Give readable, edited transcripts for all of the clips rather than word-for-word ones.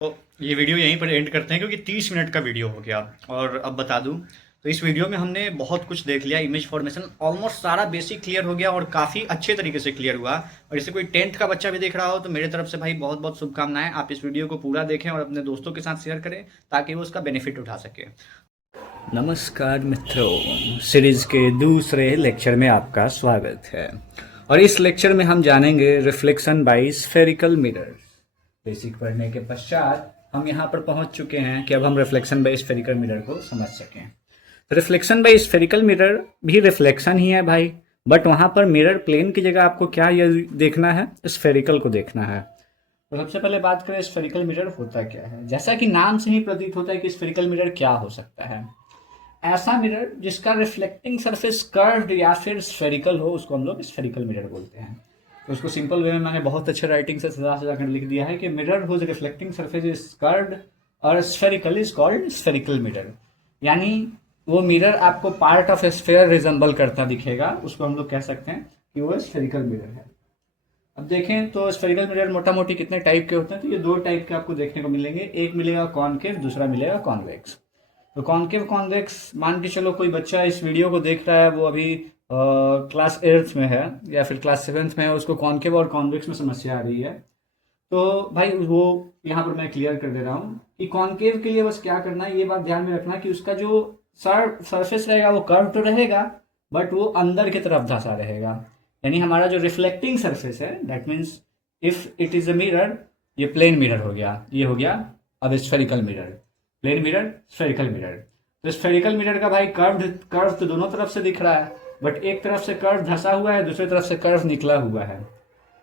तो ये वीडियो यहीं पर एंड करते हैं क्योंकि 30 मिनट का वीडियो हो गया। और अब बता दूं तो इस वीडियो में हमने बहुत कुछ देख लिया। इमेज फॉर्मेशन ऑलमोस्ट सारा बेसिक क्लियर हो गया और काफ़ी अच्छे तरीके से क्लियर हुआ। और जैसे कोई 10th का बच्चा भी देख रहा हो तो मेरे तरफ से भाई बहुत बहुत शुभकामनाएं। आप इस वीडियो को पूरा देखें और अपने दोस्तों के साथ शेयर करें ताकि वो उसका बेनिफिट उठा सके। नमस्कार मित्रों, सीरीज के दूसरे लेक्चर में आपका स्वागत है। और इस लेक्चर में हम जानेंगे reflection by spherical mirror. Basic पढ़ने के पश्चात हम यहाँ पर पहुँच चुके हैं कि अब हम रिफ्लेक्शन बाय स्फेरिकल मिरर को समझ सकें। रिफ्लेक्शन बाय स्फेरिकल मिरर भी रिफ्लेक्शन ही है भाई, बट वहाँ पर मिरर प्लेन की जगह आपको क्या ये देखना है, स्फेरिकल को देखना है। तो सबसे पहले बात करें स्फेरिकल मिरर होता क्या है। जैसा कि नाम से ही प्रतीत होता है कि स्फेरिकल मिरर क्या हो सकता है। ऐसा मिरर जिसका रिफ्लेक्टिंग सरफेस कर्व्ड या फिर स्फेरिकल हो उसको हम लोग स्फेरिकल मिरर बोलते हैं। तो उसको सिंपल वे में मैंने बहुत अच्छे राइटिंग से सजा सजा कर लिख दिया है कि mirror whose reflecting surface is curved और spherical is called spherical mirror. यानी वो मिरर आपको पार्ट ऑफ स्फेयर रिजेंबल करता दिखेगा, उसको हम लोग कह सकते हैं कि वो स्फेरिकल मिरर है। अब देखें तो स्फेरिकल मिरर मोटा मोटी कितने टाइप के होते हैं, तो ये दो टाइप के आपको देखने को मिलेंगे। एक मिलेगा कॉनकेव, दूसरा मिलेगा कॉन्वेक्स। तो कॉनकेव कॉन्वेक्स मान के चलो कोई बच्चा इस वीडियो को देख रहा है, वो अभी क्लास 8th में है या फिर क्लास 7th में है, उसको कॉनकेव और कॉन्वेक्स में समस्या आ रही है। तो भाई वो यहाँ पर मैं क्लियर कर दे रहा हूँ कि कॉनकेव के लिए बस क्या करना है, ये बात ध्यान में रखना कि उसका जो सरफेस रहेगा वो कर्व तो रहेगा बट वो अंदर की तरफ धंसा रहेगा। यानी हमारा जो रिफ्लेक्टिंग सरफेस है, that means if it is a mirror, ये प्लेन मिरर हो गया, ये हो गया अब spherical mirror. Plane mirror, spherical mirror. तो स्फेरिकल मिरर का भाई कर्व तो दोनों तरफ से दिख रहा है, बट एक तरफ से कर्व धंसा हुआ है, दूसरी तरफ से कर्व निकला हुआ है।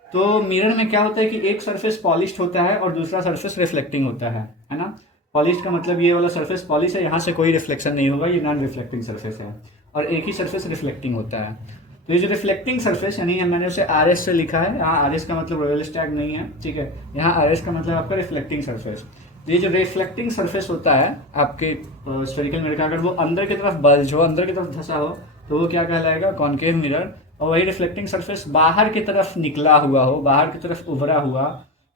तो मिरर में क्या होता है कि एक सरफेस पॉलिश्ड होता है और दूसरा सरफेस रिफ्लेक्टिंग होता है ना। पॉलिश्ड का मतलब ये वाला सरफेस पॉलिश है, यहाँ से कोई रिफ्लेक्शन नहीं होगा, ये नॉन रिफ्लेक्टिंग सरफेस है। और एक ही सरफेस रिफ्लेक्टिंग होता है। तो ये जो रिफ्लेक्टिंग सरफेस यानी मैंने उसे आर एस से लिखा है, यहाँ आर एस का मतलब रॉयल स्टैग नहीं है, ठीक है। यहाँ आर एस का मतलब आपका रिफ्लेक्टिंग सरफेस। ये जो रिफ्लेक्टिंग सरफेस होता है आपके स्फेरिकल मिरर का, अगर वो अंदर की तरफ बल्ज हो, अंदर की तरफ धंसा हो, तो वो क्या कहलाएगा, कॉनकेव मिरर। और वही रिफ्लेक्टिंग सरफेस बाहर की तरफ निकला हुआ हो, बाहर की तरफ उभरा हुआ,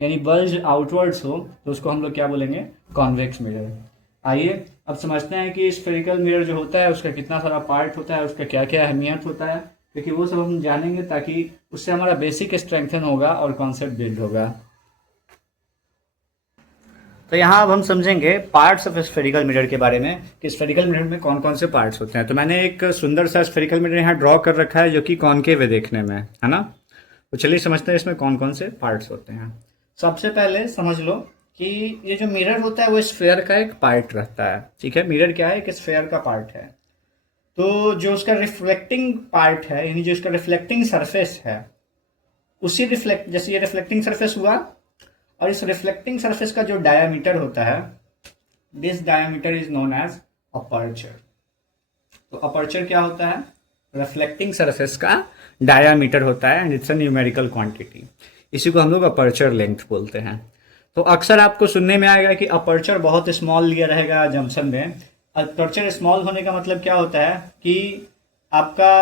यानी बल्ज आउटवर्ड्स हो, तो उसको हम लोग क्या बोलेंगे, कॉन्वेक्स मिरर। आइए अब समझते हैं कि स्फेरिकल मिरर जो होता है उसका कितना सारा पार्ट होता है, उसका क्या क्या अहमियत होता है, क्योंकि वो सब हम जानेंगे ताकि उससे हमारा बेसिक स्ट्रेंथन होगा और कॉन्सेप्ट बिल्ड होगा। तो यहाँ अब हम समझेंगे पार्ट्स ऑफ स्फेरिकल मिरर के बारे में कि स्फेरिकल मिरर में कौन कौन से पार्ट्स होते हैं। तो मैंने एक सुंदर सा स्फेरिकल मिरर यहाँ ड्रॉ कर रखा है जो कि कॉनकेव है देखने में, है ना। तो चलिए समझते हैं इसमें कौन कौन से पार्ट्स होते हैं। सबसे पहले समझ लो कि ये जो मिरर होता है वो स्फेयर का एक पार्ट रहता है, ठीक है। मिरर क्या है, एक स्फेयर का पार्ट है। तो जो उसका रिफ्लेक्टिंग पार्ट है, यानी जो इसका रिफ्लेक्टिंग सरफेस है, उसी रिफ्लेक्ट, जैसे ये रिफ्लेक्टिंग सरफेस हुआ, और इस रिफ्लेक्टिंग सरफेस का जो डायामीटर होता है, this diameter is known as aperture. तो अपर्चर क्या होता है, रिफ्लेक्टिंग सरफेस का डायामीटर होता है and it's a numerical quantity. इसी को हम लोग अपर्चर लेंथ बोलते हैं। तो अक्सर आपको सुनने में आएगा कि अपर्चर बहुत स्मॉल लिया रहेगा जंक्शन में। अपर्चर स्मॉल होने का मतलब क्या होता है कि आपका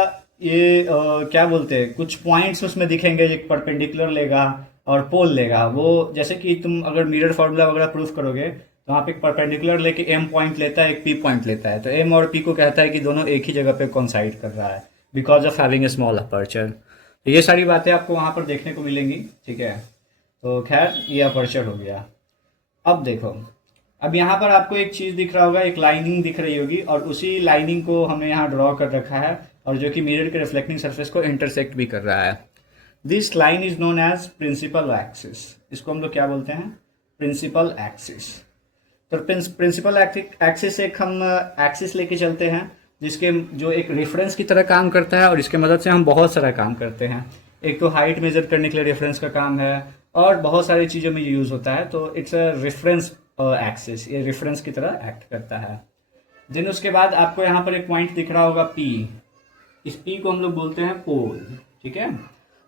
ये क्या बोलते हैं, कुछ पॉइंट्स उसमें दिखेंगे, एक परपेंडिकुलर लेगा और पोल लेगा। वो जैसे कि तुम अगर मिरर फार्मूला वगैरह प्रूफ करोगे तो वहाँ पे एक परपेंडिकुलर लेके एम पॉइंट लेता है, एक पी पॉइंट लेता है, तो एम और पी को कहता है कि दोनों एक ही जगह पे कॉन्साइड कर रहा है because of having a small aperture. तो ये सारी बातें आपको वहाँ पर देखने को मिलेंगी, ठीक है। तो खैर ये अपर्चर हो गया। अब देखो, अब यहाँ पर आपको एक चीज़ दिख रहा होगा, एक लाइनिंग दिख रही होगी, और उसी लाइनिंग को हमने यहाँ ड्रॉ कर रखा है और जो कि मिरर के रिफ्लेक्टिंग सरफेस को इंटरसेक्ट भी कर रहा है। This line is known as principal axis. इसको हम लोग क्या बोलते हैं, प्रिंसिपल एक्सिस। तो प्रिंसिपल एक्सिस से एक हम एक्सिस लेके चलते हैं जिसके जो एक रेफरेंस की तरह काम करता है, और इसके मदद से हम बहुत सारा काम करते हैं। एक तो हाइट मेजर करने के लिए रेफरेंस का काम है, और बहुत सारी चीज़ों में यूज़ होता है। तो इट्स अ रेफरेंस एक्सिस, ये रेफरेंस की तरह एक्ट करता है। देन उसके बाद आपको यहाँ पर एक पॉइंट दिख रहा होगा पी। इस पी को हम लोग बोलते हैं पोल, ठीक है।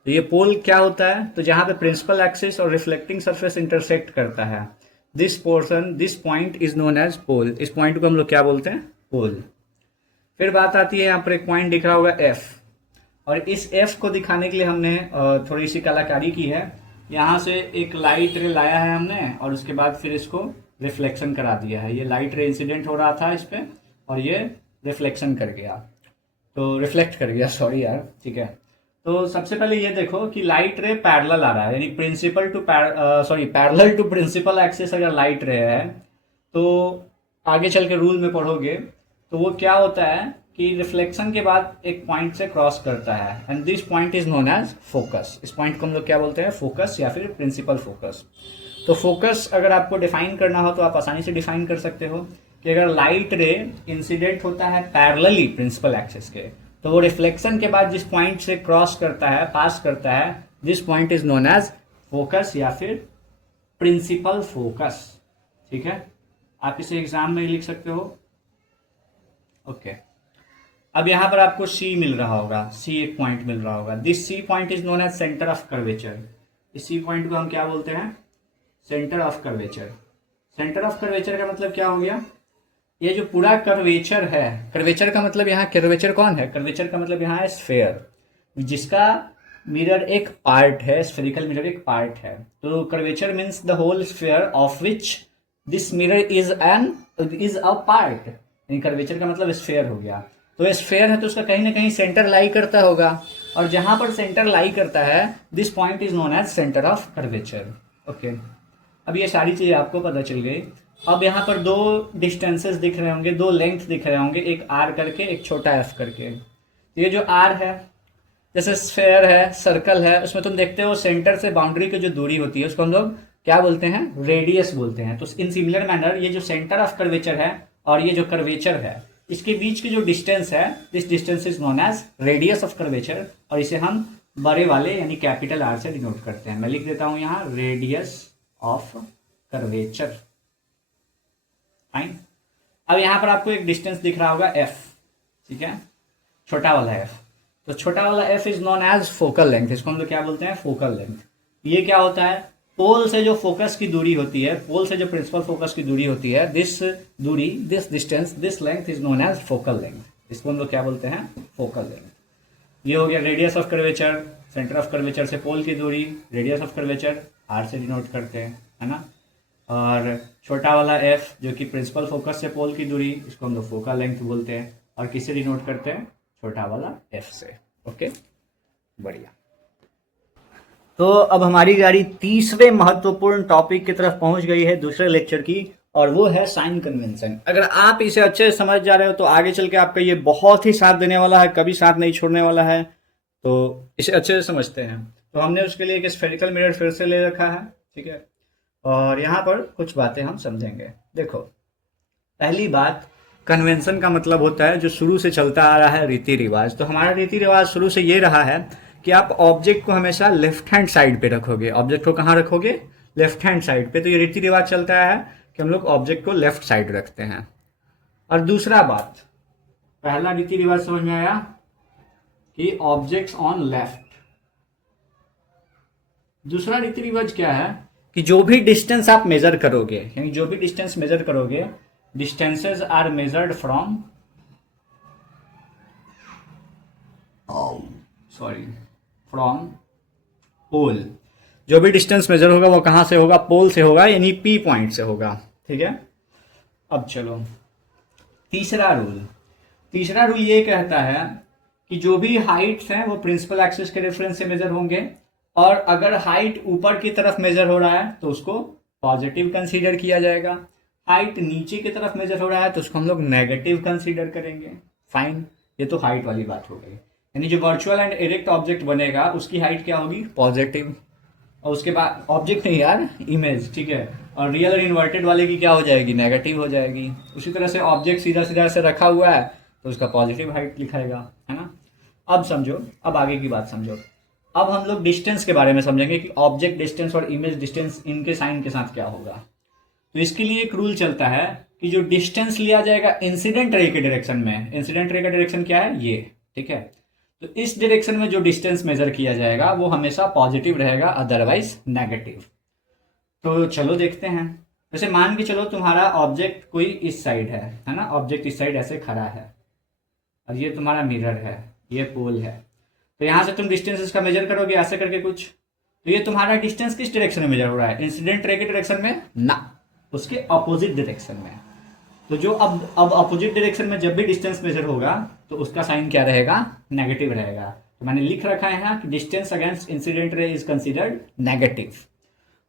तो ये पोल क्या होता है, तो जहाँ पे प्रिंसिपल एक्सिस और रिफ्लेक्टिंग सरफेस इंटरसेक्ट करता है, this portion, this point is known as pole. इस पॉइंट को हम लोग क्या बोलते हैं, पोल। फिर बात आती है, यहाँ पर एक पॉइंट दिख रहा होगा एफ, और इस एफ को दिखाने के लिए हमने थोड़ी सी कलाकारी की है। यहाँ से एक लाइट रे लाया है हमने और उसके बाद फिर इसको रिफ्लेक्शन करा दिया है। ये लाइट रे इंसिडेंट हो रहा था इस पे और ये रिफ्लेक्शन कर गया, तो रिफ्लेक्ट कर गया, सॉरी यार, ठीक है। तो सबसे पहले ये देखो कि लाइट रे पैरेलल आ रहा है, यानी principal to parallel to principal axis अगर लाइट रे है तो आगे चल के रूल में पढ़ोगे तो वो क्या होता है कि रिफ्लेक्शन के बाद एक पॉइंट से क्रॉस करता है and this point is known as focus. इस पॉइंट को हम लोग क्या बोलते हैं, फोकस या फिर प्रिंसिपल फोकस। तो फोकस अगर आपको डिफाइन करना हो तो आप आसानी से डिफाइन कर सकते हो कि अगर लाइट रे इंसिडेंट होता है पैरेलली प्रिंसिपल एक्सिस के, तो वो रिफ्लेक्शन के बाद जिस पॉइंट से क्रॉस करता है, पास करता है, this point is known as focus या फिर प्रिंसिपल फोकस। ठीक है, आप इसे एग्जाम में लिख सकते हो। ओके, अब यहां पर आपको सी मिल रहा होगा, सी एक पॉइंट मिल रहा होगा। This C point is known as centre of curvature. इस सी पॉइंट को हम क्या बोलते हैं, centre of curvature. Centre of curvature का मतलब क्या हो गया, ये जो पूरा कर्वेचर है, कर्वेचर का मतलब यहाँ कर्वेचर कौन है, कर्वेचर का मतलब यहाँ है स्फेयर, जिसका मिरर एक पार्ट है, स्फेरिकल मिरर एक पार्ट है। तो curvature means the whole sphere of which this mirror is a part, यानी कर्वेचर का मतलब स्फेयर हो गया। तो स्फेयर है तो उसका कहीं ना कहीं सेंटर लाई करता होगा, और जहां पर सेंटर लाई करता है this point is known as centre of curvature. Okay, अब ये सारी चीजें आपको पता चल गई। अब यहाँ पर दो डिस्टेंसेस दिख रहे होंगे, दो लेंथ दिख रहे होंगे, एक आर करके एक छोटा एफ करके। ये जो आर है, जैसे स्फेयर है, सर्कल है, उसमें तुम देखते हो सेंटर से बाउंड्री की जो दूरी होती है उसको हम लोग क्या बोलते हैं, रेडियस बोलते हैं। तो इन सिमिलर मैनर ये जो सेंटर ऑफ कर्वेचर है और ये जो कर्वेचर है, इसके बीच की जो डिस्टेंस है, this distance is known as radius of curvature, और इसे हम बड़े वाले यानी कैपिटल आर से डिनोट करते हैं। मैं लिख देता हूं यहाँ रेडियस ऑफ कर्वेचर। फाइन। अब यहां पर आपको एक डिस्टेंस दिख रहा होगा एफ, ठीक है, छोटा वाला एफ। तो छोटा वाला F is known as focal length, इसको हम लोग क्या बोलते हैं, फोकल लेंथ। ये क्या होता है, पोल से जो फोकस की दूरी होती है, पोल से जो प्रिंसिपल फोकस की दूरी होती है, दिस दूरी, this distance, this length is known as focal length. इसको हम लोग क्या बोलते हैं, फोकल लेंथ। ये हो गया radius of curvature, centre of curvature से पोल की दूरी, रेडियस ऑफ कर्वेचर आर से डिनोट करते हैं, है ना। और छोटा वाला एफ जो कि प्रिंसिपल फोकस से पोल की दूरी, इसको हम लोग फोकल लेंथ बोलते हैं, और किससे डिनोट करते हैं, छोटा वाला एफ से। ओके, बढ़िया। तो अब हमारी गाड़ी तीसरे महत्वपूर्ण टॉपिक की तरफ पहुंच गई है, दूसरे लेक्चर की, और वो है साइन कन्वेंशन। अगर आप इसे अच्छे से समझ जा रहे हो तो आगे चल के आपका ये बहुत ही साथ देने वाला है, कभी साथ नहीं छोड़ने वाला है। तो इसे अच्छे से समझते हैं। तो हमने उसके लिए एक स्फेरिकल मिरर फिर से ले रखा है, ठीक है, और यहाँ पर कुछ बातें हम समझेंगे। देखो, पहली बात, कन्वेंशन का मतलब होता है जो शुरू से चलता आ रहा है रीति रिवाज। तो हमारा रीति रिवाज शुरू से ये रहा है कि आप ऑब्जेक्ट को हमेशा लेफ्ट हैंड साइड पे रखोगे। ऑब्जेक्ट को कहाँ रखोगे, लेफ्ट हैंड साइड पे। तो ये रीति रिवाज चलता है कि हम लोग ऑब्जेक्ट को लेफ्ट साइड रखते हैं। और दूसरा बात, पहला रीति रिवाज समझ में आया कि ऑब्जेक्ट्स ऑन लेफ्ट। दूसरा रीति रिवाज क्या है कि जो भी डिस्टेंस आप मेजर करोगे, यानी जो भी डिस्टेंस मेजर करोगे, distances are measured from pole. जो भी डिस्टेंस मेजर होगा वो कहां से होगा, पोल से होगा, यानी पी पॉइंट से होगा, ठीक है। अब चलो तीसरा रूल ये कहता है कि जो भी हाइट्स हैं वो प्रिंसिपल एक्सिस के रेफरेंस से मेजर होंगे, और अगर हाइट ऊपर की तरफ मेजर हो रहा है तो उसको पॉजिटिव कंसीडर किया जाएगा, हाइट नीचे की तरफ मेजर हो रहा है तो उसको हम लोग नेगेटिव कंसीडर करेंगे। फाइन, ये तो हाइट वाली बात हो गई। यानी जो वर्चुअल एंड इरेक्ट ऑब्जेक्ट बनेगा उसकी हाइट क्या होगी, पॉजिटिव, और उसके बाद ऑब्जेक्ट नहीं यार, इमेज, ठीक है, और रियल और इन्वर्टेड वाले की क्या हो जाएगी, नेगेटिव हो जाएगी। उसी तरह से ऑब्जेक्ट सीधा सीधा से रखा हुआ है तो उसका पॉजिटिव हाइट लिखाएगा, है ना। अब समझो, अब आगे की बात समझो। अब हम लोग डिस्टेंस के बारे में समझेंगे कि ऑब्जेक्ट डिस्टेंस और इमेज डिस्टेंस, इनके साइन के साथ क्या होगा। तो इसके लिए एक रूल चलता है कि जो डिस्टेंस लिया जाएगा इंसिडेंट रे के डायरेक्शन में, इंसिडेंट रे का डायरेक्शन क्या है, ये, ठीक है, तो इस डायरेक्शन में जो डिस्टेंस मेजर किया जाएगा वो हमेशा पॉजिटिव रहेगा, अदरवाइज नेगेटिव। तो चलो देखते हैं। जैसे मान के चलो तुम्हारा ऑब्जेक्ट कोई इस साइड है ना, ऑब्जेक्ट इस साइड ऐसे खड़ा है, और ये तुम्हारा मिरर है, ये पोल है। तो यहां से तुम डिस्टेंस इसका मेजर करोगे ऐसे करके कुछ, तो ये तुम्हारा डिस्टेंस किस डायरेक्शन में मेजर हो रहा है? इंसिडेंट रे के डायरेक्शन में ना, उसके अपोजिट डायरेक्शन में। तो जो अब अपोजिट डायरेक्शन में जब भी डिस्टेंस मेजर होगा तो उसका साइन क्या रहेगा? नेगेटिव रहेगा। तो मैंने लिख रखा है यहाँ कि डिस्टेंस अगेंस्ट इंसिडेंट रे इज कंसिडर्ड नेगेटिव।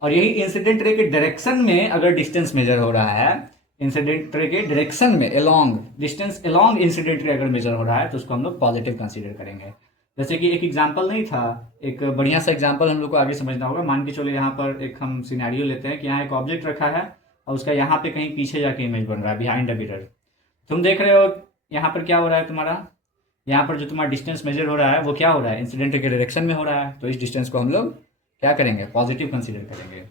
और यही इंसिडेंट रे के डायरेक्शन में अगर डिस्टेंस मेजर हो रहा है, इंसिडेंट रे के डायरेक्शन में अलोंग, डिस्टेंस अलोंग इंसिडेंट रे अगर मेजर हो रहा है तो उसको हम लोग पॉजिटिव कंसीडर करेंगे। जैसे कि एक एग्जांपल नहीं था, एक बढ़िया सा एग्जांपल हम लोग को आगे समझना होगा। मान के चलो यहाँ पर एक हम सिनेरियो लेते हैं कि यहाँ एक ऑब्जेक्ट रखा है और उसका यहाँ पे कहीं पीछे जाके इमेज बन रहा है, बिहाइंड द मिरर। तुम देख रहे हो यहाँ पर क्या हो रहा है तुम्हारा, यहाँ पर जो तुम्हारा डिस्टेंस मेजर हो रहा है वो क्या हो रहा है? इंसिडेंट के डायरेक्शन में हो रहा है। तो इस डिस्टेंस को हम लोग क्या करेंगे? पॉजिटिव कंसीडर करेंगे।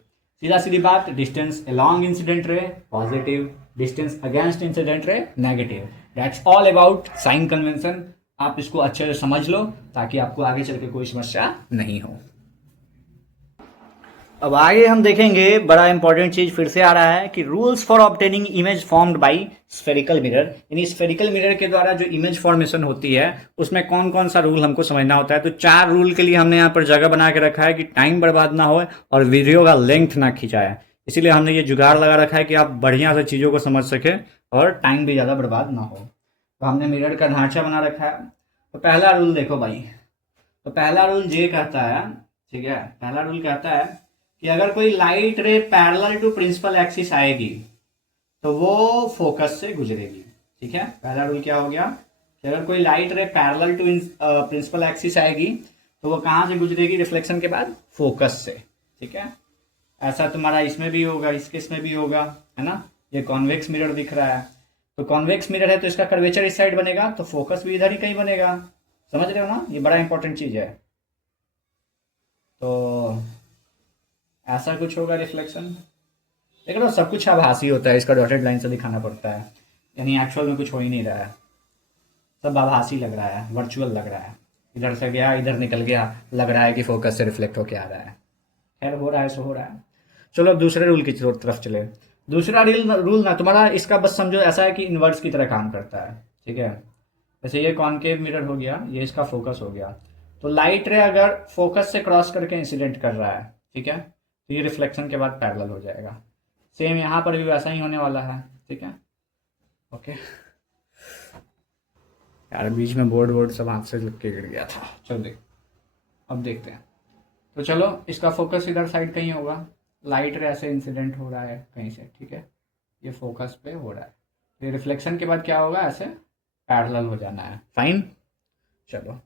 सीधा सीधी बात, distance along incident ray positive, distance against incident ray negative. That's all about sign convention. आप इसको अच्छे से समझ लो ताकि आपको आगे चल के कोई समस्या नहीं हो। अब आगे हम देखेंगे, बड़ा इंपॉर्टेंट चीज फिर से आ रहा है कि rules for obtaining image formed by spherical mirror. यानी स्फेरिकल मिरर के द्वारा जो इमेज फॉर्मेशन होती है उसमें कौन कौन सा रूल हमको समझना होता है। तो 4 रूल के लिए हमने यहाँ पर जगह बना के रखा है कि टाइम बर्बाद ना हो और वीडियो का लेंथ ना खिंचाए। इसीलिए हमने ये जुगाड़ लगा रखा है कि आप बढ़िया से चीज़ों को समझ सकें और टाइम भी ज़्यादा बर्बाद ना हो। तो हमने मिरर का ढांचा बना रखा है। तो पहला रूल देखो भाई, तो पहला रूल ये कहता है, ठीक है, पहला रूल कहता है कि अगर कोई light ray parallel to principal axis आएगी तो वो फोकस से गुजरेगी। ठीक है, पहला रूल क्या हो गया कि अगर कोई light ray parallel to principal axis आएगी तो वो कहाँ से गुजरेगी? रिफ्लेक्शन के बाद फोकस से। ठीक है, ऐसा तुम्हारा इसमें भी होगा, इस केस में भी होगा, है ना। ये कॉन्वेक्स मिरर दिख रहा है, तो कॉन्वेक्स मिरर है तो इसका कर्वेचर इस साइड बनेगा तो फोकस भी इधर ही कहीं बनेगा। समझ रहे हो ना, ये बड़ा इंपॉर्टेंट चीज है। तो ऐसा कुछ होगा रिफ्लेक्शन। देख लो, सब कुछ आभासी होता है, इसका डॉटेड लाइन से दिखाना पड़ता है, यानी एक्चुअल में कुछ हो ही नहीं रहा है, सब आभासी लग रहा है, वर्चुअल लग रहा है। इधर से गया, इधर निकल गया, लग रहा है कि फोकस से रिफ्लेक्ट होके आ रहा है। खैर, हो रहा है सो हो रहा है। चलो अब दूसरे रूल की तरफ चले। दूसरा रूल ना तुम्हारा इसका बस समझो ऐसा है कि इन्वर्स की तरह काम करता है। ठीक है, जैसे ये कॉनकेव मिरर हो गया, ये इसका फोकस हो गया। तो लाइट रे अगर फोकस से क्रॉस करके इंसिडेंट कर रहा है, ठीक है, तो ये रिफ्लेक्शन के बाद पैरेलल हो जाएगा। सेम यहाँ पर भी वैसा ही होने वाला है। ठीक है, ओके यार, बीच में बोर्ड सब हाथ से लग के गिर गया था। चलो अब देखते हैं। तो चलो, इसका फोकस इधर साइड कहीं होगा, लाइट रे ऐसे इंसिडेंट हो रहा है कहीं से। ठीक है, ये फोकस पे हो रहा है, ये रिफ्लेक्शन के बाद क्या होगा? ऐसे पैरेलल हो जाना है। फाइन, चलो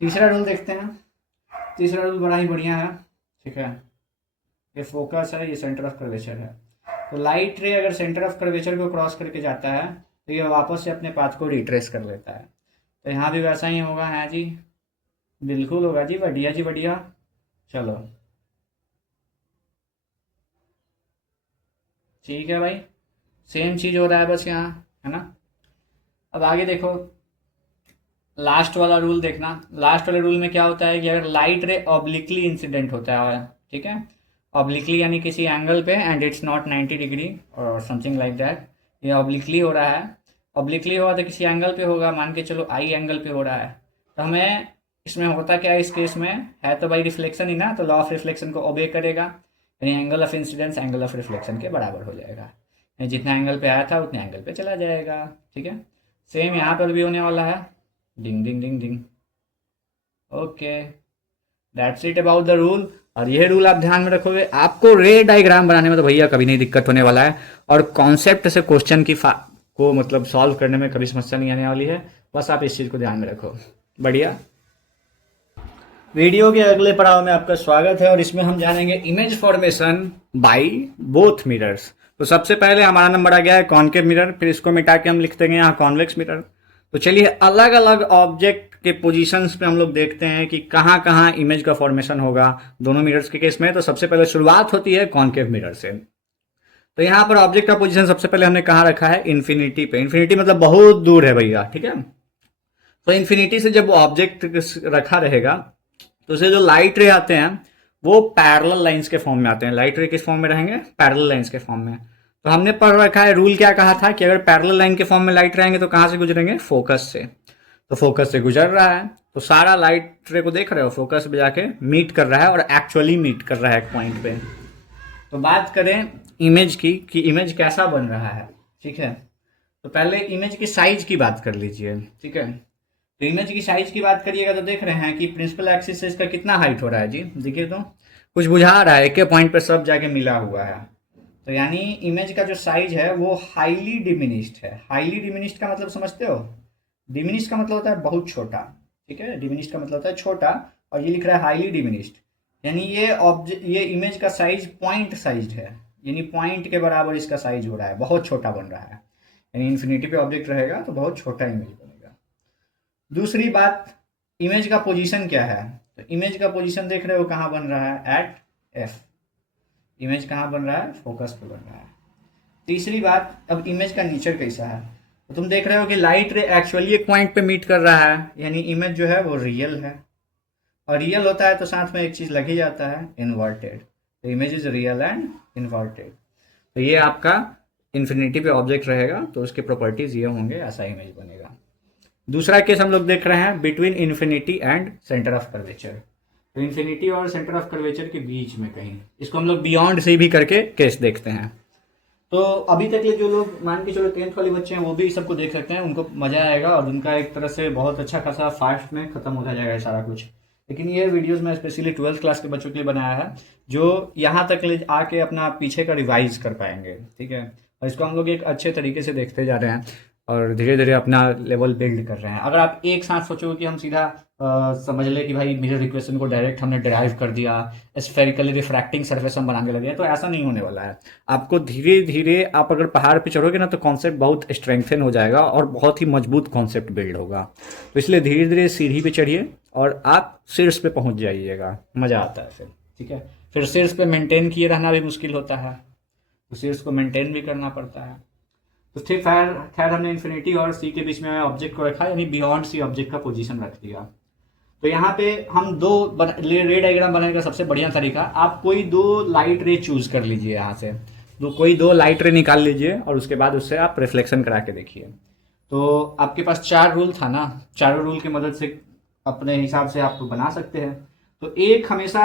तीसरा रूल देखते हैं। तीसरा रूल बड़ा ही बढ़िया है। ठीक है, ये फोकस है, ये सेंटर ऑफ कर्वेचर है। तो लाइट रे अगर सेंटर ऑफ कर्वेचर को क्रॉस करके जाता है तो ये वापस से अपने पाथ को रिट्रेस कर लेता है। तो यहाँ भी वैसा ही होगा। है जी, बिल्कुल होगा जी, बढ़िया जी बढ़िया। चलो ठीक है भाई, सेम चीज़ हो रहा है बस यहाँ, है ना। अब आगे देखो, लास्ट वाला रूल देखना। लास्ट वाले रूल में क्या होता है कि अगर लाइट रे ऑब्लिकली इंसिडेंट होता है, ठीक है, ऑब्लिकली यानी किसी एंगल पे, एंड इट्स नॉट 90 डिग्री और समथिंग लाइक दैट, ये ऑब्लिकली हो रहा है। ऑब्लिकली हुआ तो किसी एंगल पे होगा, मान के चलो आई एंगल पे हो रहा है। तो हमें इसमें होता क्या है, इस केस में है तो भाई रिफ्लेक्शन ही ना, तो लॉ ऑफ रिफ्लेक्शन को ओबे करेगा, यानी angle of incidence angle of reflection के बराबर हो जाएगा, यानी जितना एंगल पे आया था उतने एंगल पे चला जाएगा। ठीक है, सेम यहाँ पर भी होने वाला है। Ding ding ding ding. Okay, that's it about the rule. और ये रूल आप ध्यान में रखोगे, आपको रे डायग्राम बनाने में तो भैया कभी नहीं दिक्कत होने वाला है, और कॉन्सेप्ट से क्वेश्चन की को मतलब सॉल्व करने में कभी समस्या नहीं आने वाली है। बस आप इस चीज़ को ध्यान में रखो। बढ़िया। वीडियो के अगले पड़ाव में आपका स्वागत है और इसमें हम जानेंगे image formation by both mirrors. तो सबसे पहले हमारा नंबर आ गया है कॉनकेव मिरर, फिर इसको मिटा के हम लिख देंगे यहाँ कॉन्वेक्स मिरर। तो चलिए अलग अलग ऑब्जेक्ट के पोजीशंस पे हम लोग देखते हैं कि कहाँ कहाँ इमेज का फॉर्मेशन होगा दोनों मिरर्स के केस में। तो सबसे पहले शुरुआत होती है कॉनकेव मिरर से। तो यहाँ पर ऑब्जेक्ट का पोजीशन सबसे पहले हमने कहाँ रखा है? इन्फिनिटी पे। इन्फिनिटी मतलब बहुत दूर है भैया, ठीक है। तो इन्फिनिटी से जब ऑब्जेक्ट रखा रहेगा तो उसे जो लाइट रे आते हैं वो पैरेलल लाइंस के फॉर्म में आते हैं। लाइट रे किस फॉर्म में रहेंगे? पैरेलल लाइंस के फॉर्म में। तो हमने पढ़ रखा है रूल, क्या कहा था कि अगर पैरेलल लाइन के फॉर्म में लाइट रहेंगे तो कहाँ से गुजरेंगे? फोकस से। तो फोकस से गुजर रहा है, तो सारा लाइट रे को देख रहे हो फोकस पे जाके मीट कर रहा है और एक्चुअली मीट कर रहा है एक पॉइंट पे। तो बात करें इमेज की कि इमेज कैसा बन रहा है, ठीक है। तो पहले इमेज की साइज की बात कर लीजिए, ठीक है। तो इमेज की साइज की बात करिएगा तो देख रहे हैं कि प्रिंसिपल एक्सिस से इसका कितना हाइट हो रहा है जी, देखिए तो कुछ बुझा रहा है, एक पॉइंट पर सब जाके मिला हुआ है। तो यानी इमेज का जो साइज है वो हाईली डिमिनिश्ड है। हाईली डिमिनिश्ड का मतलब समझते हो? डिमिनिश्ड का मतलब होता है बहुत छोटा, ठीक है। डिमिनिश्ड का मतलब होता है छोटा, और ये लिख रहा है हाईली डिमिनिश्ड, यानी ये इमेज का साइज पॉइंट साइज है, यानी पॉइंट के बराबर इसका साइज हो रहा है, बहुत छोटा बन रहा है। यानी इन्फिनिटी पे ऑब्जेक्ट रहेगा तो बहुत छोटा इमेज बनेगा। दूसरी बात, इमेज का पोजीशन क्या है? तो इमेज का पोजीशन देख रहे हो कहाँ बन रहा है? Eight F. इमेज कहाँ बन रहा है? फोकस पे बन रहा है। तीसरी बात, अब इमेज का नेचर कैसा है? तो तुम देख रहे हो कि लाइट रे एक्चुअली एक पॉइंट पे मीट कर रहा है, यानी इमेज जो है वो रियल है। और रियल होता है तो साथ में एक चीज़ लग ही जाता है, इन्वर्टेड। तो image is real and inverted. तो ये आपका इन्फिनिटी पे ऑब्जेक्ट रहेगा तो उसके प्रॉपर्टीज ये होंगे, ऐसा इमेज बनेगा। दूसरा केस हम लोग देख रहे हैं between infinity and centre of curvature. तो इन्फिनिटी और सेंटर ऑफ कर्वेचर के बीच में कहीं, इसको हम लोग बियॉन्ड से भी करके केस देखते हैं। तो अभी तक ये जो लोग मान के चलो 10th वाले बच्चे हैं वो भी सबको देख सकते हैं, उनको मजा आएगा और उनका एक तरह से बहुत अच्छा खासा फास्ट में खत्म हो जाएगा ये सारा कुछ। लेकिन ये वीडियोस मैं स्पेशली 12th क्लास के बच्चों के लिए बनाया है, जो यहाँ तक ले आके अपना पीछे का रिवाइज कर पाएंगे, ठीक है। और इसको हम लोग एक अच्छे तरीके से देखते जा रहे हैं और धीरे धीरे अपना लेवल बिल्ड कर रहे हैं। अगर आप एक साथ सोचोगे कि हम सीधा समझ ले कि भाई मिरर इक्वेशन को डायरेक्ट हमने डिराइव कर दिया, स्फेरिकली रिफ्रैक्टिंग सरफेस हम बनाने लगे हैं, तो ऐसा नहीं होने वाला है। आपको धीरे धीरे, आप अगर पहाड़ पे चढ़ोगे ना तो कॉन्सेप्ट बहुत स्ट्रेंथन हो जाएगा और बहुत ही मजबूत कॉन्सेप्ट बिल्ड होगा। तो इसलिए धीरे धीरे सीढ़ी पे चढ़िए और आप शीर्ष पे पहुंच जाइएगा, मज़ा आता है फिर, ठीक है। फिर शीर्ष पे मेंटेन किए रहना भी मुश्किल होता है, तो शीर्ष को मेंटेन भी करना पड़ता है। तो ठीक खैर हमने इन्फिनिटी और सी के बीच में ऑब्जेक्ट को रखा, यानी बियॉन्ड सी ऑब्जेक्ट का पोजीशन रख दिया। तो यहाँ पे हम रे डायग्राम बनाने का सबसे बढ़िया तरीका, आप कोई दो लाइट रे चूज कर लीजिए यहाँ से, कोई दो लाइट रे निकाल लीजिए और उसके बाद उससे आप रिफ्लेक्शन करा के देखिए। तो आपके पास 4 रूल था ना, चारों रूल की मदद से अपने हिसाब से आप बना सकते हैं। तो एक हमेशा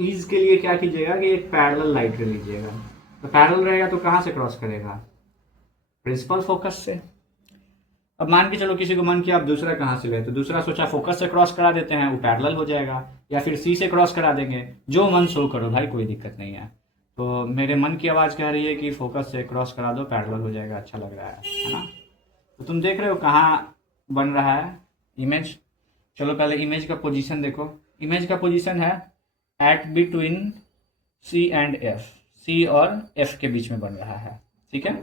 ईज के लिए क्या कीजिएगा कि एक पैरेलल लाइट रे लीजिएगा। तो पैरेलल रहेगा तो कहाँ से क्रॉस करेगा? प्रिंसिपल फोकस से। अब मान के चलो किसी को मन किया आप दूसरा कहाँ से ले, तो दूसरा सोचा फोकस से क्रॉस करा देते हैं, वो पैरेलल हो जाएगा, या फिर सी से क्रॉस करा देंगे, जो मन सो करो भाई, कोई दिक्कत नहीं है। तो मेरे मन की आवाज़ कह रही है कि फोकस से क्रॉस करा दो, पैरेलल हो जाएगा, अच्छा लग रहा है ना। तो तुम देख रहे हो कहाँ बन रहा है इमेज। चलो पहले इमेज का पोजीशन देखो। इमेज का पोजीशन है at between C and F, C और एफ के बीच में बन रहा है, ठीक है।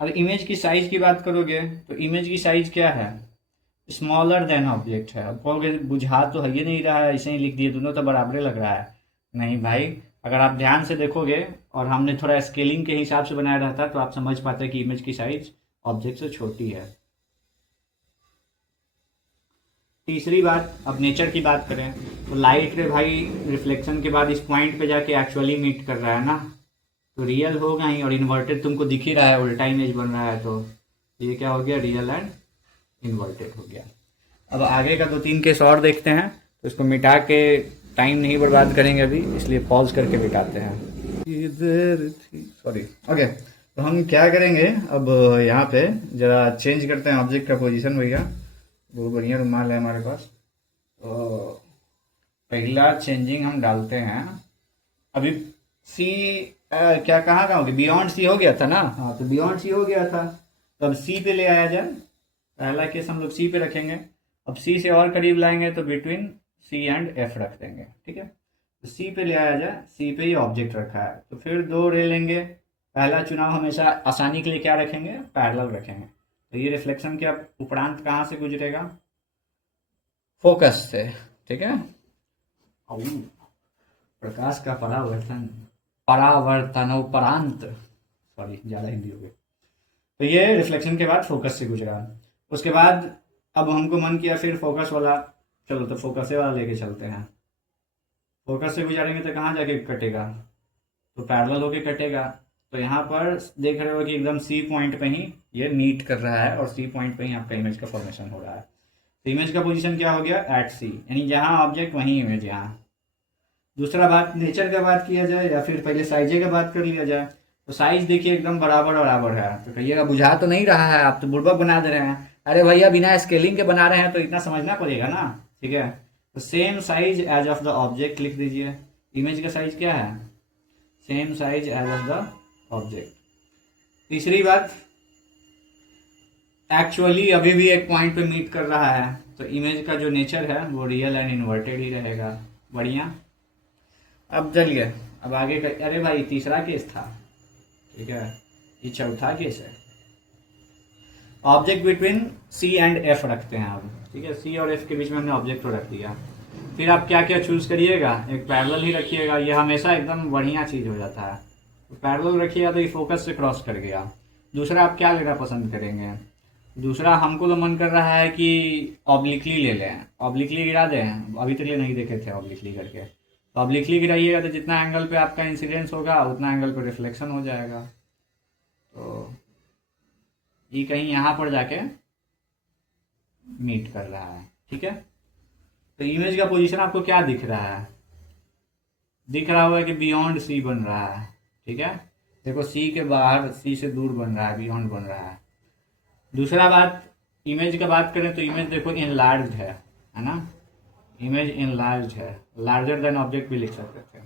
अब इमेज की साइज की बात करोगे तो इमेज की साइज क्या है? स्मॉलर देन ऑब्जेक्ट है। अब कहोगे बुझा तो है, ये नहीं रहा है, ऐसे ही लिख दिए, दोनों तो बराबर लग रहा है। नहीं भाई, अगर आप ध्यान से देखोगे और हमने थोड़ा स्केलिंग के हिसाब से बनाया रहता तो आप समझ पाते कि इमेज की साइज ऑब्जेक्ट से छोटी है। तीसरी बात, अब नेचर की बात करें तो लाइट रे भाई रिफ्लेक्शन के बाद इस पॉइंट पे जाके एक्चुअली मीट कर रहा है ना, तो रियल होगा ही, और इन्वर्टेड तुमको दिख ही रहा है, उल्टा इमेज बन रहा है, तो ये क्या हो गया? रियल एंड इन्वर्टेड हो गया। अब आगे का 2-3 केस और देखते हैं, तो इसको मिटा के टाइम नहीं बर्बाद करेंगे अभी, इसलिए पॉज करके मिटाते हैं। इधर थी, सॉरी, ओके। तो हम क्या करेंगे अब, यहाँ पे जरा चेंज करते हैं ऑब्जेक्ट का पोजीशन भैया, वो बढ़िया रुमाल है हमारे पास। तो पहला चेंजिंग हम डालते हैं, अभी सी क्या कहाँ का हो गया? बियॉन्ड सी हो गया था ना, हाँ, तो बियॉन्ड सी हो गया था, तो अब सी पे ले आया जाए। पहला केस हम लोग सी पे रखेंगे। अब सी से और करीब लाएंगे तो बिटवीन सी एंड एफ रख देंगे, ठीक है। तो सी पे ले आया जाए, सी पे ये ऑब्जेक्ट रखा है, तो फिर 2 रे लेंगे। पहला चुनाव हमेशा आसानी के लिए क्या रखेंगे? पैरेलल रखेंगे। तो ये रिफ्लेक्शन के उपरांत कहाँ से गुजरेगा? फोकस से, ठीक है। प्रकाश का परावर्तनोपरांत, सॉरी ज़्यादा हिंदी हो गई। तो ये रिफ्लेक्शन के बाद फोकस से गुजरा। उसके बाद अब हमको मन किया फिर फोकस वाला, चलो तो फोकस वाला लेके चलते हैं। फोकस से गुजारेंगे तो कहाँ जाके कटेगा? तो पैरेलल होके कटेगा। तो यहाँ पर देख रहे हो कि एकदम सी पॉइंट पे ही ये मीट कर रहा है और सी पॉइंट पे ही आपका इमेज का फॉर्मेशन हो रहा है। तो इमेज का पोजीशन क्या हो गया, एट सी, यानी जहाँ ऑब्जेक्ट वहीं इमेज यहाँ। दूसरा बात नेचर का बात किया जाए या फिर पहले साइजे का बात कर लिया जाए, तो साइज देखिए एकदम बराबर बराबर है। तो कहिएगा बुझा तो नहीं रहा है, आप तो बुड़बक बना दे रहे हैं। अरे भैया बिना स्केलिंग के बना रहे हैं तो इतना समझना पड़ेगा ना, ठीक है। तो same size as of the object लिख दीजिए। इमेज का साइज क्या है, same size as of the object. तीसरी बात, एक्चुअली अभी भी एक पॉइंट पे मीट कर रहा है, तो इमेज का जो नेचर है वो रियल एंड इन्वर्टेड ही रहेगा। बढ़िया। अब चलिए अब आगे का, अरे भाई तीसरा केस था, ठीक है, ये चौथा केस है। Object between C and F रखते हैं अब, ठीक है। सी और एफ के बीच में हमने ऑब्जेक्ट को रख दिया। फिर आप क्या क्या चूज करिएगा, एक पैरेलल ही रखिएगा, ये हमेशा एकदम बढ़िया चीज़ हो जाता है। तो पैरेलल रखिएगा तो ये फोकस से क्रॉस कर गया। दूसरा आप क्या लेना पसंद करेंगे, दूसरा हमको तो मन कर रहा है कि ऑब्लिकली ले लें। ऑब्लिकली गिरा दें, अभी तक ये नहीं देखे थे ऑब्लिकली करके। तो ऑब्लिकली गिराइएगा तो जितना एंगल पे आपका इंसिडेंस होगा उतना एंगल पे रिफ्लेक्शन हो जाएगा। तो ये कहीं यहाँ पर जाके मीट कर रहा है, ठीक है। तो इमेज का पोजीशन आपको क्या दिख रहा है, दिख रहा हुआ है कि बियॉन्ड सी बन रहा है, ठीक है। देखो सी के बाहर, सी से दूर बन रहा है, बियॉन्ड बन रहा है। दूसरा बात, इमेज का बात करें तो इमेज देखो इनलार्ज है ना, इमेज इनलार्ज है, लार्जर देन ऑब्जेक्ट भी लिख सकते थे।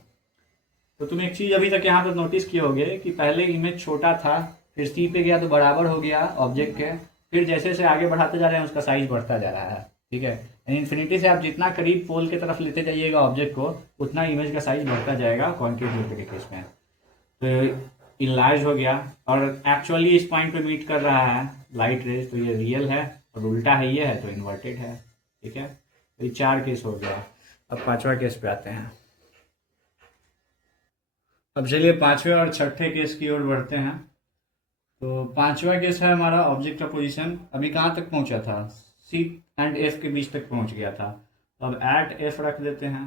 तो तुम एक चीज़ अभी तक यहाँ पर नोटिस किए होगे कि पहले इमेज छोटा था, फिर सी पे गया तो बराबर हो गया ऑब्जेक्ट के, फिर जैसे जैसे आगे बढ़ाते जा रहे हैं उसका साइज बढ़ता जा रहा है, ठीक है। इन्फिनिटी से आप जितना करीब पोल की तरफ लेते जाइएगा ऑब्जेक्ट को, उतना इमेज का साइज बढ़ता जाएगा कॉन्केव मीटर के केस में। तो इनलार्ज हो गया और एक्चुअली इस पॉइंट पे मीट कर रहा है लाइट रेज, तो ये रियल है, और उल्टा है ये है तो इन्वर्टेड है, ठीक है। तो ये 4 केस हो गया। अब 5वां केस पे आते हैं। अब चलिए 5वें और 6ठे केस की ओर बढ़ते हैं। तो 5वां केस है हमारा, ऑब्जेक्ट का पोजीशन अभी कहाँ तक पहुँचा था, सी एंड एफ के बीच तक पहुँच गया था। तो अब एट एफ रख देते हैं,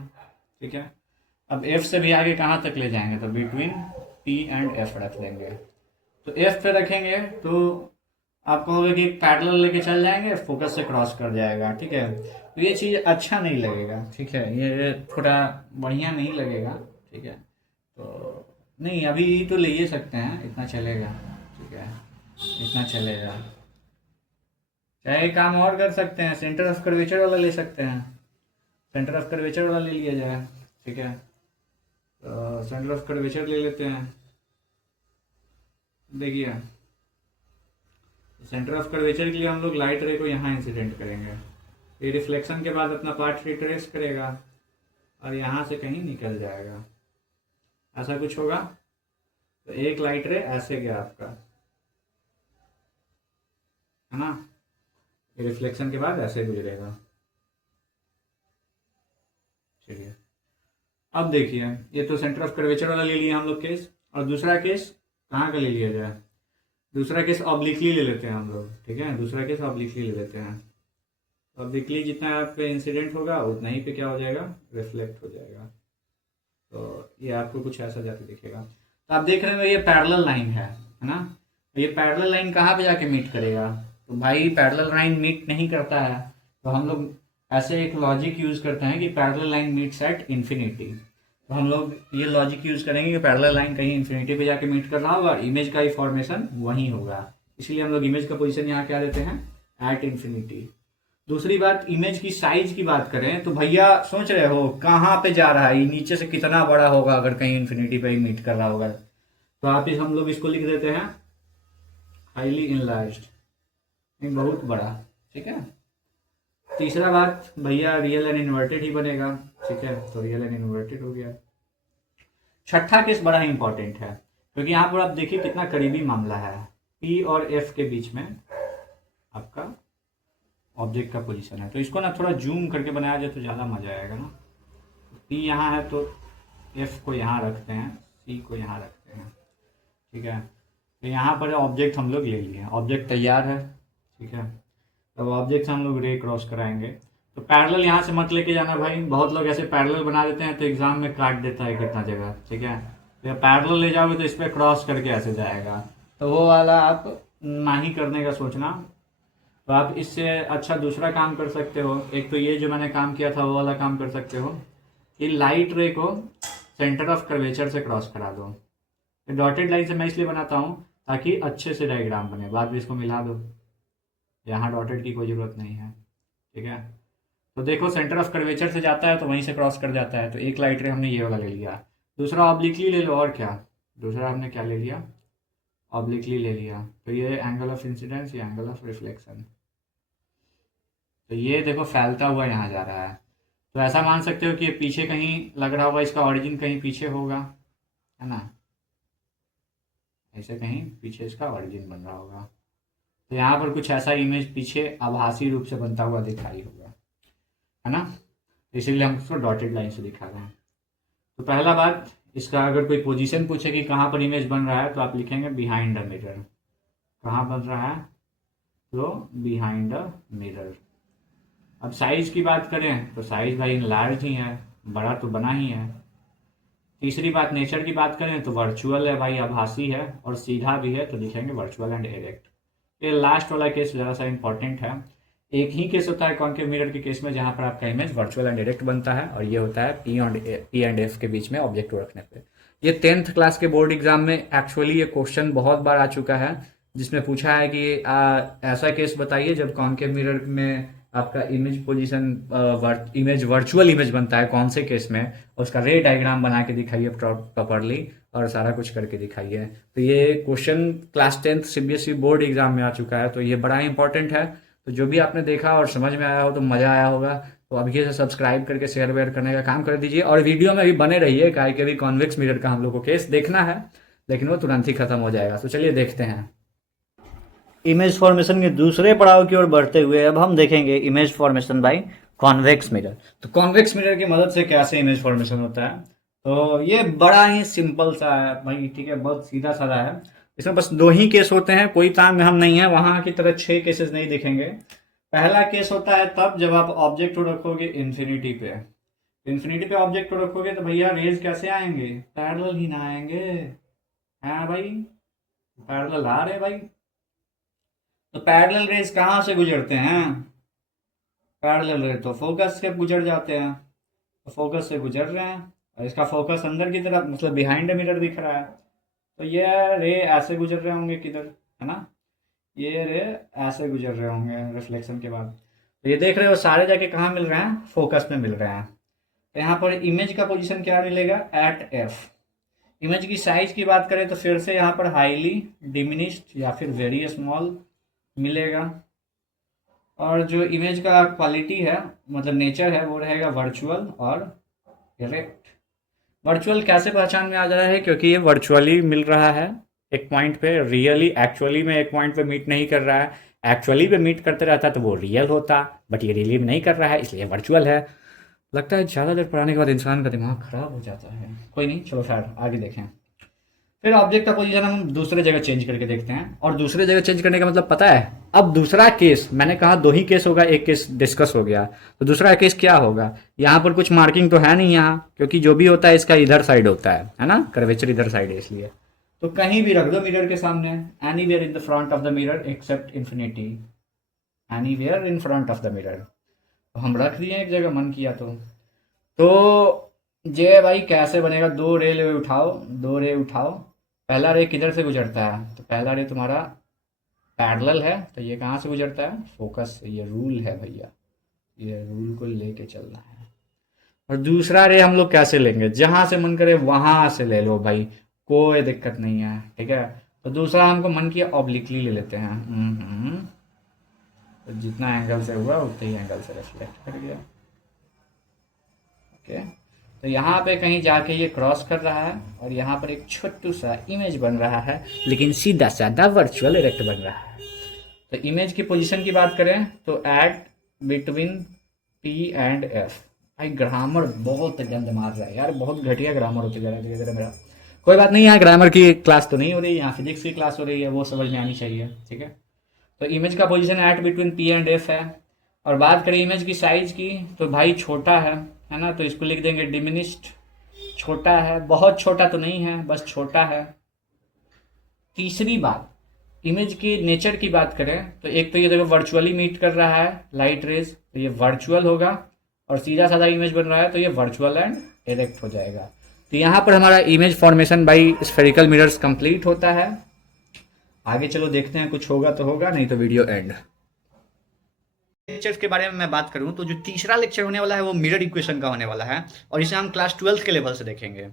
ठीक है। अब एफ से भी आगे कहाँ तक ले जाएंगे, तो बिटवीन पी एंड एफ रख देंगे। तो एफ पे रखेंगे तो आप कहोगे कि पैरेलल लेके चल जाएंगे, फोकस से क्रॉस कर जाएगा, ठीक है। तो ये चीज़ अच्छा नहीं लगेगा, ठीक है, ये थोड़ा बढ़िया नहीं लगेगा, ठीक है। तो नहीं अभी तो ले ही सकते हैं, इतना चलेगा, ठीक है, इतना चलेगा। चाहे एक काम और कर सकते हैं, सेंटर ऑफ कर्वेचर वाला ले सकते हैं, सेंटर ऑफ कर्वेचर वाला ले लिया जाए, ठीक है। तो सेंटर ऑफ कर्वेचर ले लेते हैं। देखिए सेंटर ऑफ कर्वेचर के लिए हम लोग लाइट रे को यहाँ इंसिडेंट करेंगे, ये रिफ्लेक्शन के बाद अपना पार्ट रिट्रेस करेगा और यहाँ से कहीं निकल जाएगा, ऐसा कुछ होगा। तो एक लाइट रे ऐसे गया आपका, है ना, ये रिफ्लेक्शन के बाद ऐसे गुजरेगा। चलिए अब देखिए, ये तो सेंटर ऑफ कर्वेचर वाला ले लिया हम लोग केस, और दूसरा केस कहाँ का ले लिया जाए, दूसरा केस ऑब्लिकली ले लेते हैं हम लोग, ठीक है। दूसरा केस ऑब्लिकली ले लेते हैं। ऑब्लिकली जितना आप पे इंसिडेंट होगा उतना ही पे क्या हो जाएगा, रिफ्लेक्ट हो जाएगा। तो ये आपको कुछ ऐसा जाके दिखेगा। तो आप देख रहे हो ये पैरेलल लाइन है ना, ये पैरेलल लाइन कहाँ पे जाके मीट करेगा, तो भाई पैरेलल लाइन मीट नहीं करता है। तो हम लोग ऐसे एक लॉजिक यूज करते हैं कि parallel line meets at infinity. तो हम लोग ये लॉजिक यूज करेंगे कि पैरेलल लाइन कहीं इन्फिनिटी पे जाके मीट कर रहा होगा, इमेज का ही फॉर्मेशन वहीं होगा, इसलिए हम लोग इमेज का पोजीशन यहाँ क्या देते हैं, एट इन्फिनिटी। दूसरी बात, इमेज की साइज की बात करें तो भैया सोच रहे हो कहाँ पे जा रहा है, ये नीचे से कितना बड़ा होगा अगर कहीं इन्फिनिटी पे ही मीट कर रहा होगा। तो आप इस हम लोग इसको लिख देते हैं हाईली इनलार्ज्ड, बहुत बड़ा, ठीक है। तीसरा बात भैया रियल एंड इन्वर्टेड ही बनेगा, ठीक है, तो रियल एंड इन्वर्टेड हो गया। छठा केस बड़ा ही इंपॉर्टेंट है क्योंकि यहाँ पर आप देखिए कितना करीबी मामला है, पी और एफ के बीच में आपका ऑब्जेक्ट का पोजीशन है। तो इसको ना थोड़ा जूम करके बनाया जाए तो ज़्यादा मजा आएगा ना। पी यहाँ है तो एफ को यहाँ रखते हैं, सी को यहाँ रखते हैं, ठीक है। तो यहाँ पर ऑब्जेक्ट हम लोग ले लिए, ऑब्जेक्ट तैयार है, ठीक है। तब ऑब्जेक्ट हम लोग रे क्रॉस कराएंगे। तो पैरेलल यहाँ से मत लेके जाना भाई, बहुत लोग ऐसे पैरेलल बना देते हैं तो एग्जाम में काट देता है कितना जगह, ठीक है। या पैरेलल ले जाओगे तो इस पर क्रॉस करके ऐसे जाएगा, तो वो वाला आप ना ही करने का सोचना। तो आप इससे अच्छा दूसरा काम कर सकते हो। एक तो ये जो मैंने काम किया था वो वाला काम कर सकते हो कि लाइट रे को सेंटर ऑफ कर्वेचर से क्रॉस करा दो। डॉटेड लाइन से मैं इसलिए बनाता हूँ ताकि अच्छे से डायग्राम बने, बाद में इसको मिला दो, यहाँ डॉटेड की कोई ज़रूरत नहीं है, ठीक है। तो देखो सेंटर ऑफ कर्वेचर से जाता है तो वहीं से क्रॉस कर जाता है, तो एक लाइट रे हमने ये वाला ले लिया। दूसरा ऑब्लिकली ले लो, और क्या, दूसरा हमने क्या ले लिया, ऑब्लिकली ले लिया। तो ये एंगल ऑफ इंसिडेंस, ये एंगल ऑफ रिफ्लेक्शन। तो ये देखो फैलता हुआ यहाँ जा रहा है, तो ऐसा मान सकते हो कि ये पीछे कहीं लग रहा होगा, इसका ऑरिजिन कहीं पीछे होगा, है ना, ऐसे कहीं पीछे इसका ऑरिजिन बन रहा होगा। तो यहाँ पर कुछ ऐसा इमेज पीछे आभासी रूप से बनता हुआ दिखाई होगा, है ना। इसीलिए हम उसको डॉटेड लाइन से दिखा रहे हैं। तो पहला बात, इसका अगर कोई पोजीशन पूछे कि कहाँ पर इमेज बन रहा है तो आप लिखेंगे बिहाइंड द मिरर। कहाँ बन रहा है, तो बिहाइंड द मिरर। अब साइज की बात करें तो साइज भाई लार्ज ही है, बड़ा तो बना ही है। तीसरी बात, नेचर की बात करें तो वर्चुअल है भाई, आभासी है और सीधा भी है, तो लिखेंगे वर्चुअल एंड डायरेक्ट। ये लास्ट वाला केस ज़रा सा इंपॉर्टेंट है। एक ही केस होता है कॉन्केव मिरर के केस में जहाँ पर आपका इमेज वर्चुअल एंड डायरेक्ट बनता है, और ये होता है पी एंड एफ के बीच में ऑब्जेक्ट को रखने पे। ये 10th क्लास के बोर्ड एग्जाम में एक्चुअली ये क्वेश्चन बहुत बार आ चुका है, जिसमें पूछा है कि ऐसा केस बताइए जब कॉन्केव मिरर में आपका image position image virtual image बनता है, कौन से केस में, उसका रे डायग्राम बना के दिखाइए प्रॉपरली और सारा कुछ करके दिखाइए। तो ये question class 10th CBSE board exam में आ चुका है, तो ये बड़ा इंपॉर्टेंट है। तो जो भी आपने देखा और समझ में आया हो तो मज़ा आया होगा, तो अभी से सब्सक्राइब करके शेयर वेयर करने का काम कर दीजिए, और वीडियो में भी बने रहिए, काहे कि भी कॉन्वेक्स मिरर का हम लोग को केस देखना है, लेकिन वो तुरंत ही खत्म हो जाएगा। तो चलिए देखते हैं। इमेज फॉर्मेशन के दूसरे पड़ाव की ओर बढ़ते हुए अब हम देखेंगे image formation by convex mirror. तो कॉन्वेक्स मिरर की मदद से कैसे इमेज फॉर्मेशन होता है, तो ये बड़ा ही सिंपल सा है भाई, ठीक है, बहुत सीधा साधा है। इसमें बस 2 ही केस होते हैं, कोई ताम हम नहीं है, वहां की तरह 6 केसेस नहीं दिखेंगे। पहला केस होता है तब जब आप ऑब्जेक्ट को रखोगे इन्फिनिटी पे। इन्फिनिटी पे ऑब्जेक्ट को रखोगे तो भैया रेज कैसे आएंगे, पैरेलल ही ना आएंगे, हाँ भाई, पैरेलल आ रहे भाई। तो पैरेलल रेज कहाँ से गुजरते हैं, पैरेलल रे तो फोकस से गुजर जाते हैं, तो फोकस से गुजर रहे हैं, और इसका फोकस अंदर की तरफ मतलब बिहाइंड मिरर दिख रहा है, तो ये रे ऐसे गुजर रहे होंगे किधर, है ना, ये रे ऐसे गुजर रहे होंगे रिफ्लेक्शन के बाद। तो ये देख रहे हो सारे जाके कहाँ मिल रहे हैं, फोकस में मिल रहे हैं। तो यहाँ पर इमेज का पोजीशन क्या मिलेगा, एट एफ। इमेज की साइज की बात करें तो फिर से यहाँ पर हाईली डिमिनिश्ड या फिर वेरी स्मॉल मिलेगा, और जो इमेज का क्वालिटी है मतलब नेचर है वो रहेगा वर्चुअल और डायरेक्ट। वर्चुअल कैसे पहचान में आ जा रहा है, क्योंकि ये वर्चुअली मिल रहा है एक पॉइंट पे, रियली एक्चुअली में एक पॉइंट पे मीट नहीं कर रहा है। एक्चुअली पे मीट करते रहता तो वो रियल होता, बट ये रियली नहीं कर रहा है इसलिए वर्चुअल है। लगता है ज़्यादा देर पढ़ाने के बाद इंसान का दिमाग खराब हो जाता है, कोई नहीं, चलो खैर आगे देखें। फिर ऑब्जेक्ट का पोजीशन हम दूसरे जगह चेंज करके देखते हैं, और दूसरे जगह चेंज करने का मतलब पता है, अब दूसरा केस, मैंने कहा 2 ही केस होगा, एक केस डिस्कस हो गया, तो दूसरा केस क्या होगा, यहाँ पर कुछ मार्किंग तो है नहीं यहाँ, क्योंकि जो भी होता है इसका इधर साइड होता है ना, कर्वेचर इधर साइड है इसलिए। तो कहीं भी रख दो मिरर के सामने, anywhere in the front of the mirror except infinity, anywhere in front of the mirror. तो हम रख दिए एक जगह, मन किया तो जे भाई कैसे बनेगा, 2 रे ले उठाओ, 2 रे उठाओ। पहला रे किधर से गुजरता है, तो पहला रे तुम्हारा पैरेलल है, तो ये कहाँ से गुजरता है, फोकस से। ये रूल है भैया, ये रूल को लेके चलना है। और दूसरा रे हम लोग कैसे लेंगे, जहाँ से मन करे वहां से ले लो भाई, कोई दिक्कत नहीं है, ठीक है। तो दूसरा हमको मन किया ऑब्लिकली ले लेते हैं, तो जितना एंगल से हुआ उतने ही एंगल से रिफ्लेक्ट कर गया, ओके। तो यहाँ पे कहीं जाके ये क्रॉस कर रहा है, और यहाँ पर एक छोटू सा इमेज बन रहा है, लेकिन सीधा साधा वर्चुअल डायरेक्ट बन रहा है। तो इमेज की पोजीशन की बात करें तो at between P and F. भाई ग्रामर बहुत गंद मार रहा है यार, बहुत घटिया ग्रामर होते जा रहा है धीरे धीरे मेरा। कोई बात नहीं, यहाँ ग्रामर की क्लास तो नहीं हो रही, यहाँ फिजिक्स की क्लास हो रही है, वो समझ में आनी चाहिए, ठीक है। तो इमेज का position at between P and F है। और बात करें इमेज की साइज की तो भाई छोटा है ना, तो इसको लिख देंगे डिमिनिश्ड छोटा है, बहुत छोटा तो नहीं है, बस छोटा है। तीसरी बात, इमेज की नेचर की बात करें तो एक तो ये देखो वर्चुअली मीट कर रहा है लाइट रेज, तो ये वर्चुअल होगा। और सीधा साधा इमेज बन रहा है तो ये वर्चुअल एंड डायरेक्ट हो जाएगा। तो यहाँ पर हमारा image formation by spherical mirrors complete होता है। आगे चलो देखते हैं, कुछ होगा तो होगा, नहीं तो वीडियो एंड। लेक्चर्स के बारे में मैं बात करूं तो जो तीसरा लेक्चर होने वाला है वो मिरर इक्वेशन का होने वाला है, और इसे हम क्लास 12th के लेवल से देखेंगे।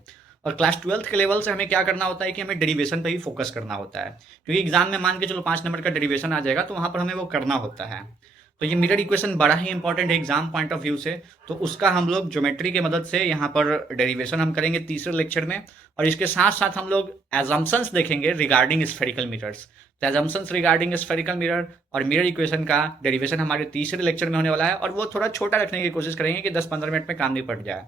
और क्लास 12th के लेवल से हमें क्या करना होता है कि हमें डेरिवेशन पे ही फोकस करना होता है, क्योंकि एग्जाम में मान के चलो 5 नंबर का डेरिवेशन आ जाएगा तो वहां पर हमें वो करना होता है। तो ये मिरर इक्वेशन बड़ा ही इंपॉर्टेंट है एग्जाम पॉइंट ऑफ व्यू से। तो उसका हम लोग ज्योमेट्री की मदद से यहाँ पर डेरिवेशन हम करेंगे तीसरे लेक्चर में। और इसके साथ साथ हम लोग एजम्पशंस देखेंगे रिगार्डिंग स्फेरिकल मिरर्स। तो एजम्पशंस रिगार्डिंग स्फेरिकल मिरर और मिरर इक्वेशन का डेरिवेशन हमारे तीसरे लेक्चर में होने वाला है, और वो थोड़ा छोटा रखने की कोशिश करेंगे कि 10-15 मिनट में काम निपट जाए।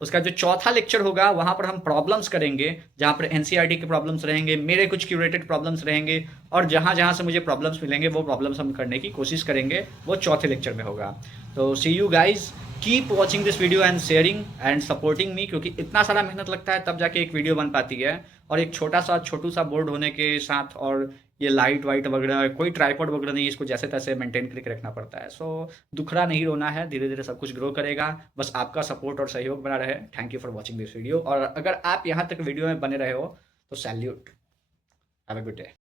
उसका जो चौथा लेक्चर होगा वहां पर हम प्रॉब्लम्स करेंगे, जहां पर एनसीईआरटी के प्रॉब्लम्स रहेंगे, मेरे कुछ क्यूरेटेड प्रॉब्लम्स रहेंगे, और जहां जहां से मुझे प्रॉब्लम्स मिलेंगे वो प्रॉब्लम्स हम करने की कोशिश करेंगे, वो चौथे लेक्चर में होगा। तो see you guys, keep watching this video and sharing and supporting me, क्योंकि इतना सारा मेहनत लगता है तब जाके एक वीडियो बन पाती है। और एक छोटू सा बोर्ड होने के साथ, और ये लाइट वाइट वगैरह, कोई ट्राईपॉड वगैरह नहीं, इसको जैसे तैसे मेंटेन करके रखना पड़ता है। सो दुखड़ा नहीं रोना है, धीरे धीरे सब कुछ ग्रो करेगा। बस आपका सपोर्ट और सहयोग बना रहे। Thank you for watching this video, और अगर आप यहाँ तक वीडियो में बने रहे हो तो salute. Have a good day.